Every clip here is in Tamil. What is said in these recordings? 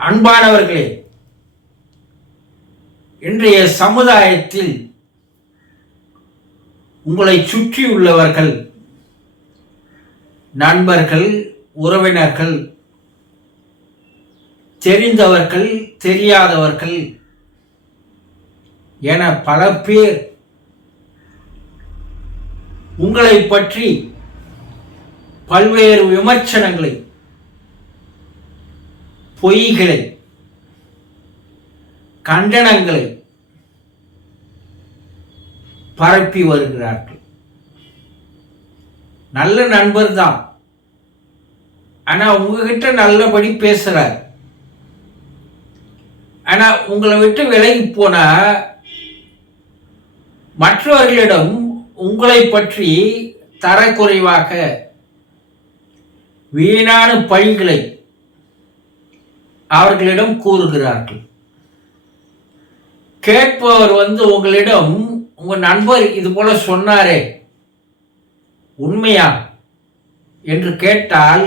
அன்பானவர்களே, இன்றைய சமுதாயத்தில் உங்களை சுற்றியுள்ளவர்கள், நண்பர்கள், உறவினர்கள், தெரிந்தவர்கள், தெரியாதவர்கள் என பல பேர் உங்களை பற்றி பல்வேறு விமர்சனங்களை, பொய்களை, கண்டனங்களை பரப்பி வருகிறார்கள். நல்ல நண்பர் தான், ஆனா உங்ககிட்ட நல்லபடி பேசுறார். ஆனா உங்களை விட்டு விலகி போனா மற்றவர்களிடம் உங்களை பற்றி தரக்குறைவாக வீணான பழிகளை அவர்களிடம் கூறுகிறார்கள். கேட்பவர் உங்களிடம், உங்க நண்பர் இது போல சொன்னாரே, உண்மையா என்று கேட்டால்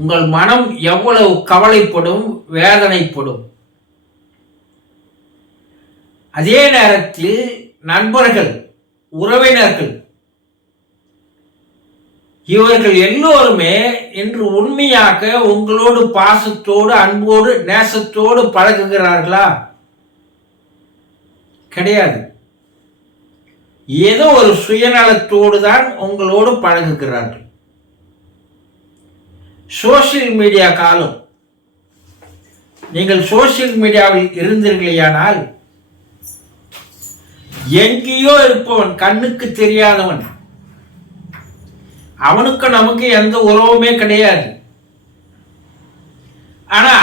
உங்கள் மனம் எவ்வளவு கவலைப்படும், வேதனைப்படும். அதே நேரத்தில் நண்பர்கள், உறவினர்கள் இவர்கள் எல்லோருமே இன்று உண்மையாக உங்களோடு பாசத்தோடு, அன்போடு, நேசத்தோடு பழகுகிறார்களா? கிடையாது. ஏதோ ஒரு சுயநலத்தோடு தான் உங்களோடு பழகுகிறார்கள். சோசியல் மீடியா காலம். நீங்கள் சோசியல் மீடியாவில் இருந்தீர்களேயானால், எங்கேயோ இருப்பவன், கண்ணுக்கு தெரியாதவன், அவனுக்கு நமக்கு எந்த உறவுமே கிடையாது. ஆனா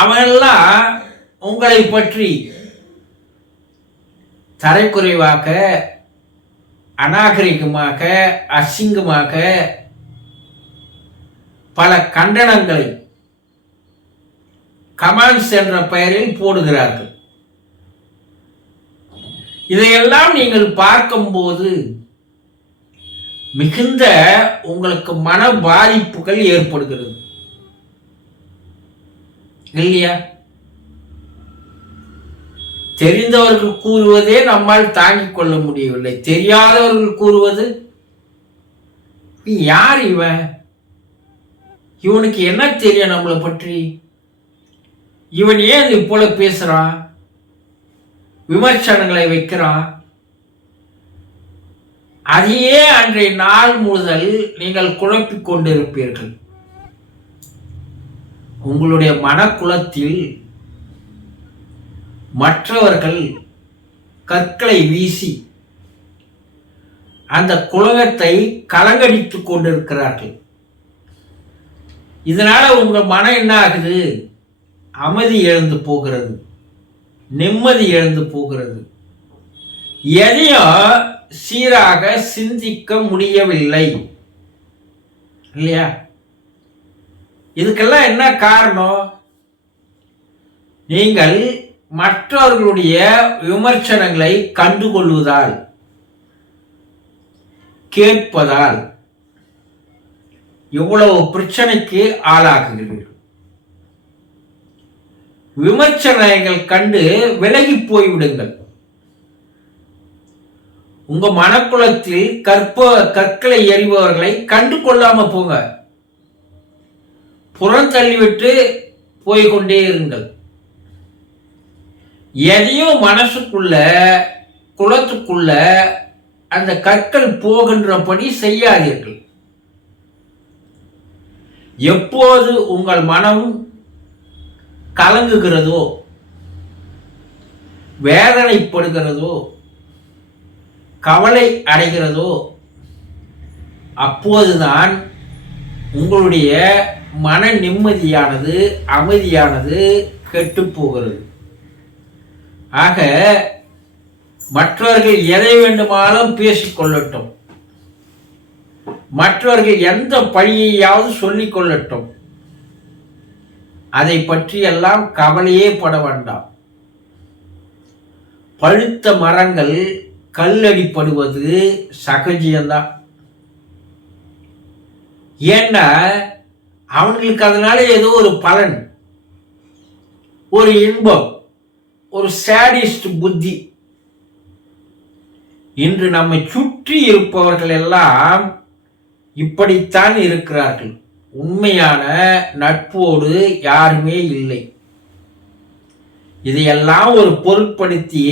அவனெல்லாம் உங்களை பற்றி தரைக்குறைவாக, அநாகரிகமாக, அசிங்கமாக பல கண்டனங்களை கமெண்ட்ஸ் என்ற பெயரில் போடுகிறார்கள். இதையெல்லாம் நீங்கள் பார்க்கும்போது மிகுந்த உங்களுக்கு மன பாதிப்புகள் ஏற்படுகிறது இல்லையா? தெரிந்தவர்கள் கூறுவதே நம்மால் தாங்கிக் கொள்ள முடியவில்லை. தெரியாதவர்கள் கூறுவது, யார் இவன், இவனுக்கு என்ன தெரியும் நம்மளை பற்றி, இவன் ஏன் இது போல பேசுறான், விமர்சனங்களை வைக்கிறான். அதையே அன்றைய நாள் முதல் நீங்கள் குழப்பிக் கொண்டிருப்பீர்கள். உங்களுடைய மனக்குலத்தில் மற்றவர்கள் கற்களை வீசி அந்த குலகத்தை கலங்கடித்துக் கொண்டிருக்கிறார்கள். இதனால உங்க மனம் என்ன ஆகுது? அமைதி இழந்து போகிறது, நிம்மதி இழந்து போகிறது. எதையும் சீராக சிந்திக்க முடியவில்லை இல்லையா? இதுக்கெல்லாம் என்ன காரணம்? நீங்கள் மற்றவர்களுடைய விமர்சனங்களை கண்டுகொள்வதால், கேட்பதால் இவ்வளவு பிரச்சனைக்கு ஆளாகுகிறீர்கள். விமர்சனங்கள் கண்டு விலகி போய்விடுங்கள். உங்க மனக்குளத்தில் கற்களை எறிபவர்களை கண்டு கொள்ளாம போங்க, புறந்தள்ளிவிட்டு போய்கொண்டே இருங்கள். எதையும் மனசுக்குள்ள, குளத்துக்குள்ள அந்த கற்கள் போகின்றபடி செய்யாதீர்கள். எப்போது உங்கள் மனம் கலங்குகிறதோ, வேதனைப்படுகிறதோ, கவலை அடைகிறதோ, அப்போதுதான் உங்களுடைய மன நிம்மதியானது, அமைதியானது கெட்டு போகிறது. ஆக மற்றவர்கள் எதை வேண்டுமானாலும் பேசிக்கொள்ளட்டும், மற்றவர்கள் எந்த பழியையாவது சொல்லிக் கொள்ளட்டும், அதை பற்றி எல்லாம் கவலையே பட வேண்டாம். பழுத்த மரங்கள் கல்லடிப்படுவது சகஜியம்தான். ஏன்னா அவங்களுக்கு அதனால ஏதோ ஒரு பலன், ஒரு இன்பம், ஒரு சாடிஸ்ட் புத்தி. இன்று நம்மை சுற்றி இருப்பவர்கள் எல்லாம் இப்படித்தான் இருக்கிறார்கள். உண்மையான நட்போடு யாருமே இல்லை. இதையெல்லாம் ஒரு பொருட்படுத்தி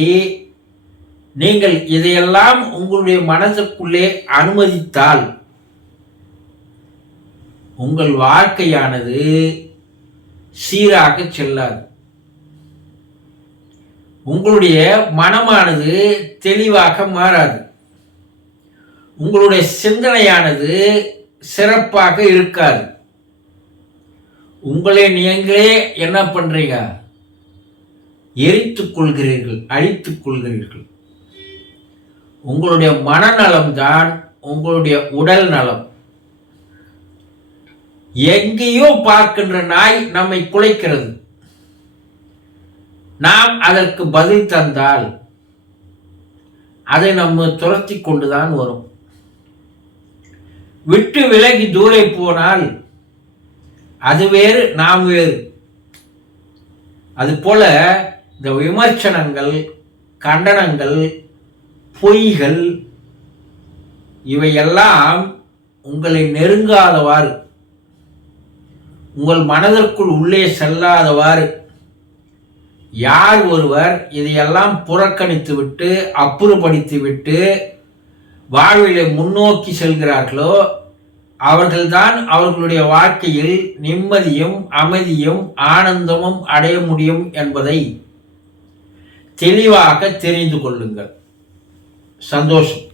நீங்கள் இதையெல்லாம் உங்களுடைய மனதுக்குள்ளே அனுமதித்தால் உங்கள் வாழ்க்கையானது சீராக செல்லாது. உங்களுடைய மனமானது தெளிவாக மாறாது. உங்களுடைய சிந்தனையானது சிறப்பாக இருக்காது. உங்களை நீங்களே என்ன பண்றீங்க? எரித்துக் கொள்கிறீர்கள், அழித்துக் கொள்கிறீர்கள். உங்களுடைய மனநலம்தான் உங்களுடைய உடல் நலம். எங்கேயோ பார்க்கின்ற நாய் நம்மை குலைக்கிறது. நாம் அதற்கு பதில் தந்தால் அதை நம்ம துரத்தி கொண்டுதான் வரும். விட்டு விலகி தூரே போனால் அது வேறு, நாம் வேறு. அதுபோல இந்த விமர்சனங்கள், கண்டனங்கள், பொய்கள் இவையெல்லாம் உங்களை நெருங்காதவாறு, உங்கள் மனதிற்குள் உள்ளே செல்லாதவாறு யார் ஒருவர் இதையெல்லாம் புறக்கணித்து விட்டு அப்புறப்படுத்தி விட்டு வாழ்விலே முன்னோக்கி செல்கிறார்களோ அவர்கள்தான் அவர்களுடைய வாழ்க்கையில் நிம்மதியும் அமைதியும் ஆனந்தமும் அடைய முடியும் என்பதை தெளிவாக தெரிந்து கொள்ளுங்கள். சந்தோஷம்.